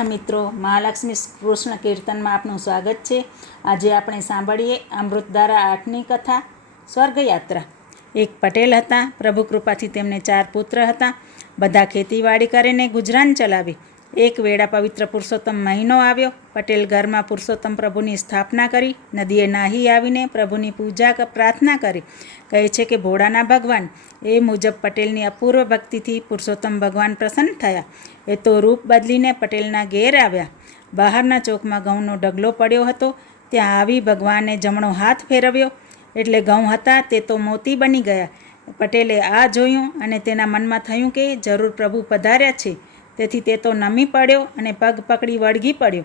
કૃષ્ણ મિત્રો, મહાલક્ષ્મી કૃષ્ણ કીર્તનમાં આપનું સ્વાગત છે। આજે આપણે સાંભળીએ અમૃતધારા 8ની કથા સ્વર્ગયાત્રા। એક પટેલ હતા। પ્રભુ કૃપાથી તેમને 4 પુત્ર હતા। બધા ખેતીવાડી કરીને ગુજરાન ચલાવે। એક વેળા પવિત્ર પુરુષોત્તમ મહિનો આવ્યો। પટેલ ઘરમાં પુરુષોત્તમ પ્રભુની સ્થાપના કરી નદીએ નાહી આવીને પ્રભુની પૂજા પ્રાર્થના કરી। કહે છે કે ભોળાના ભગવાન એ મુજબ પટેલની અપૂર્વ ભક્તિથી પુરુષોત્તમ ભગવાન પ્રસન્ન થયા। એ તો રૂપ બદલીને પટેલના ઘેર આવ્યા। બહારના ચોકમાં ઘઉંનો ઢગલો પડ્યો હતો। ત્યાં આવી ભગવાને જમણો હાથ ફેરવ્યો એટલે ઘઉં હતા તે તો મોતી બની ગયા। પટેલે આ જોયું અને તેના મનમાં થયું કે જરૂર પ્રભુ પધાર્યા છે। તેથી તે તો નમી પડ્યો અને પગ પકડી વળગી પડ્યો।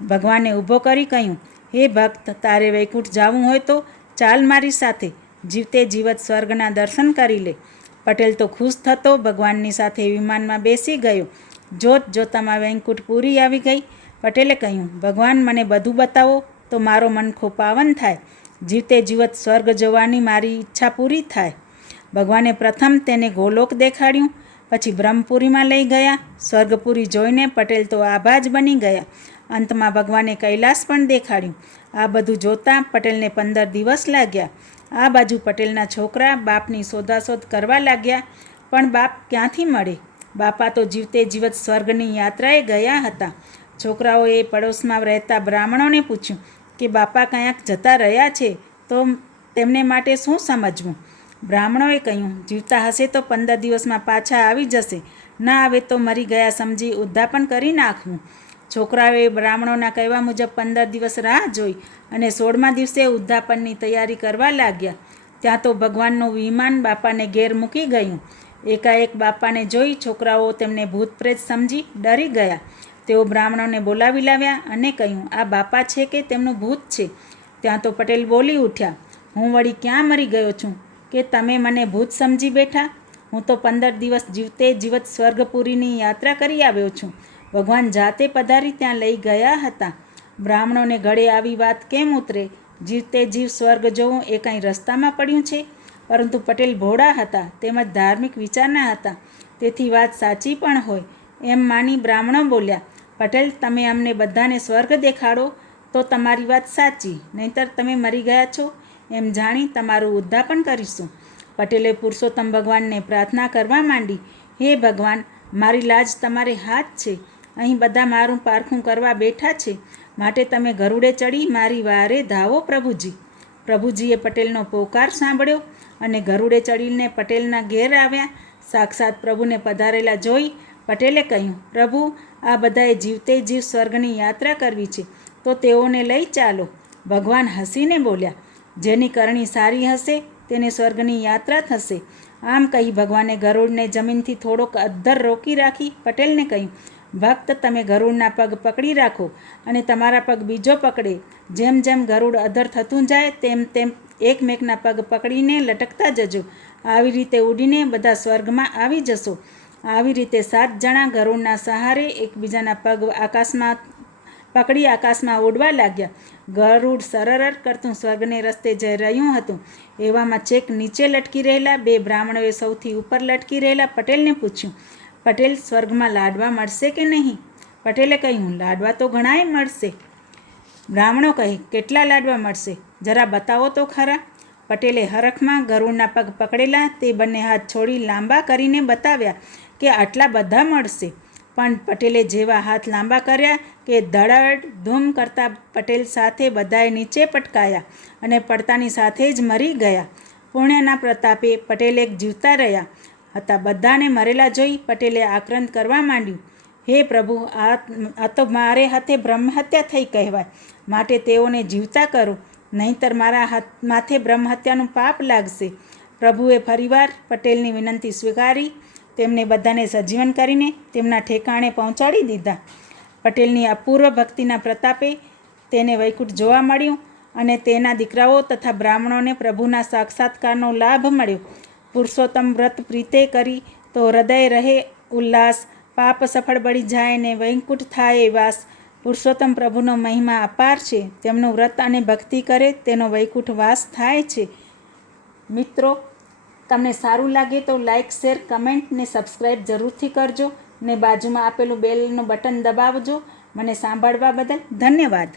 ભગવાને ઊભો કરી કહ્યું, હે ભક્ત, તારે વૈકુંઠ જવું હોય તો ચાલ મારી સાથે, જીવતે જીવત સ્વર્ગના દર્શન કરી લે। પટેલ તો ખુશ થતો ભગવાનની સાથે વિમાનમાં બેસી ગયો। જોત જોતામાં વૈકુંઠપુરી આવી ગઈ। પટેલે કહ્યું, ભગવાન મને બધું બતાવો તો મારો મનખો પાવન થાય, જીવતે જીવત સ્વર્ગ જોવાની મારી ઈચ્છા પૂરી થાય। ભગવાને પ્રથમ તેને ગોલોક દેખાડ્યું, પછી બ્રહ્મપુરીમાં લઈ ગયા। સ્વર્ગપુરી જોઈને પટેલ તો આભા જ બની ગયા। અંતમાં ભગવાને કૈલાસ પણ દેખાડ્યું। આ બધું જોતાં પટેલને 15 દિવસ લાગ્યા। આ બાજુ પટેલના છોકરા બાપની શોધાશોધ કરવા લાગ્યા, પણ બાપ ક્યાંથી મળે? બાપા તો જીવતે જીવત સ્વર્ગની યાત્રાએ ગયા હતા। છોકરાઓએ પડોશમાં રહેતા બ્રાહ્મણોને પૂછ્યું કે બાપા ક્યાંક જતા રહ્યા છે તો તેમને માટે શું સમજવું? બ્રાહ્મણોએ કહ્યું, જીવતા હશે તો 15 દિવસમાં પાછા આવી જશે, ના આવે તો મરી ગયા સમજી ઉદ્ધાપન કરી નાખવું। છોકરાઓએ બ્રાહ્મણોના કહેવા મુજબ 15 દિવસ રાહ જોઈ અને 16મા દિવસે ઉદ્ધાપનની તૈયારી કરવા લાગ્યા। ત્યાં તો ભગવાનનું વિમાન બાપાને ઘેર મૂકી ગયું। એકાએક બાપાને જોઈ છોકરાઓ તેમને ભૂત પ્રેત સમજી ડરી ગયા। તેઓ બ્રાહ્મણોને બોલાવી લાવ્યા અને કહ્યું, આ બાપા છે કે તેમનું ભૂત છે? ત્યાં તો પટેલ બોલી ઉઠ્યા, હું વળી ક્યાં મરી ગયો છું કે તમે મને ભૂત સમજી બેઠા? હું તો 15 દિવસ જીવતે જીવત સ્વર્ગપુરીની યાત્રા કરી આવ્યો છું। ભગવાન જાતે પધારી ત્યાં લઈ ગયા હતા। બ્રાહ્મણોને ગળે આવી વાત કેમ ઉતરે? જીવતે જીવ સ્વર્ગ જોવું એ કંઈ રસ્તામાં પડ્યું છે? પરંતુ પટેલ ભોળા હતા, તેમજ ધાર્મિક વિચારના હતા, તેથી વાત સાચી પણ હોય એમ માની બ્રાહ્મણો બોલ્યા, પટેલ, તમે અમને બધાને સ્વર્ગ દેખાડો તો તમારી વાત સાચી, નહીંતર તમે મરી ગયા છો એમ જાણી તમારું ઉદ્ધાપન કરીશું। પટેલે પુરુષોત્તમ ભગવાનને પ્રાર્થના કરવા માંડી, હે ભગવાન, મારી લાજ તમારે હાથ છે। અહીં બધા મારું પારખું કરવા બેઠા છે, માટે તમે ગરુડે ચડી મારી વારે ધાવો પ્રભુજી। પ્રભુજીએ પટેલનો પોકાર સાંભળ્યો અને ગરુડે ચડીને પટેલના ઘેર આવ્યા। સાક્ષાત પ્રભુને પધારેલા જોઈ પટેલે કહ્યું, પ્રભુ, આ બધાએ જીવતે જીવ સ્વર્ગની યાત્રા કરવી છે તો તેઓને લઈ ચાલો। ભગવાન હસીને બોલ્યા, જેની કરણી સારી હશે તેને સ્વર્ગની યાત્રા થશે। આમ કહી ભગવાને ગરુડને જમીનથી થોડોક અદ્ધર રોકી રાખી પટેલને કહ્યું, ભક્ત, તમે ગરુડના પગ પકડી રાખો અને તમારા પગ બીજો પકડે। જેમ જેમ ગરુડ અધર થતું જાય તેમ તેમ એકમેકના પગ પકડીને લટકતા જજો। આવી રીતે ઉડીને બધા સ્વર્ગમાં આવી જશો। આવી રીતે 7 જણા ગરુડના સહારે એકબીજાના પગ આકાશમાં પકડી આકાશમાં ઉડવા લાગ્યા। ગરુડ સરર કરતું સ્વર્ગને રસ્તે જઈ રહ્યું હતું। એવામાં છેક નીચે લટકી રહેલા 2 બ્રાહ્મણોએ સૌથી ઉપર લટકી રહેલા પટેલને પૂછ્યું, પટેલ, સ્વર્ગમાં લાડવા મળશે કે નહીં? પટેલે કહ્યું, લાડવા તો ઘણાય મળશે। બ્રાહ્મણો કહે, કેટલા લાડવા મળશે? જરા બતાવો તો ખરા। પટેલે હરખમાં ગરુડના પગ પકડેલા તે બંને હાથ છોડી લાંબા કરીને બતાવ્યા કે આટલા બધા મળશે। પણ પટેલે જેવા હાથ લાંબા કર્યા કે ધડ ધૂમ કરતા પટેલ સાથે બધાએ નીચે પટકાયા અને પડતાની સાથે જ મરી ગયા। પુણ્યના પ્રતાપે પટેલ એક જીવતા રહ્યા હતા। બધાને મરેલા જોઈ પટેલે આક્રંદ કરવા માંડ્યું, હે પ્રભુ, આ તો મારે હાથે બ્રહ્મહત્યા થઈ કહેવાય, માટે તેઓને જીવતા કરો, નહીંતર મારા માથે બ્રહ્મહત્યાનું પાપ લાગશે। પ્રભુએ ફરીવાર પટેલની વિનંતી સ્વીકારી તેમને બધાને સજીવન કરીને તેમના ઠેકાણે પહોંચાડી દીધા। પટેલની અપૂર્વ ભક્તિના પ્રતાપે તેને વૈકુંઠ જોવા મળ્યું અને તેના દીકરાઓ તથા બ્રાહ્મણોને પ્રભુના સાક્ષાત્કારનો લાભ મળ્યો। પુરુષોત્તમ વ્રત પ્રીતે કરી તો હૃદય રહે ઉલ્લાસ, પાપ સફળ બળી જાય ને વૈકુંઠ થાય વાસ। પુરુષોત્તમ પ્રભુનો મહિમા અપાર છે, તેમનું વ્રત અને ભક્તિ કરે તેનો વૈકુંઠ વાસ થાય છે। મિત્રો, તમને સારું લાગે તો લાઇક, શેર, કમેન્ટ ને સબસ્ક્રાઈબ જરૂરથી કરજો। ને બાજુમાં આપેલું બેલનું બટન દબાવજો. મને સાંભળવા બદલ ધન્યવાદ.